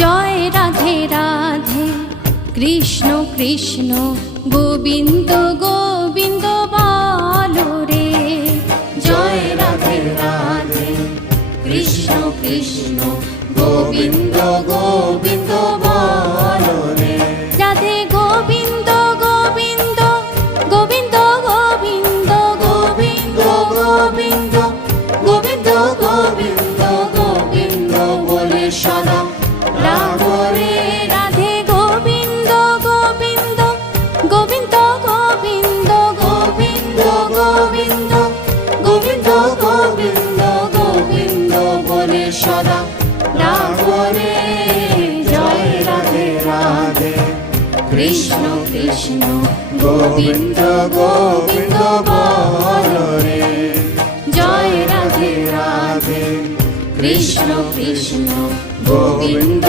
জয় রাধে রাধে কৃষ্ণ কৃষ্ণ গোবিন্দ গোবিন্দ বলো রে। জয় রাধে রাধে কৃষ্ণ কৃষ্ণ গোবিন্দ গোবিন্দ বলো রে। রাধে গোবিন্দ গোবিন্দ গোবিন্দ গোবিন্দ গোবিন্দ গোবিন্দ গোবিন্দ গোবিন্দ গোবিন্দ বলে সদা রাধো রে। রাধে গোবিন্দ গোবিন্দ গোবিন্দ গোবিন্দ গোবিন্দ গোবিন্দ গোবিন্দ গোবিন্দ গোবিন্দ বলে সদা রাধো রে। জয় রাধে রাধে কৃষ্ণ কৃষ্ণ গোবিন্দ গোবিন্দ বলো রে। জয় রাধে রাধে কৃষ্ণ কৃষ্ণ গোবিন্দ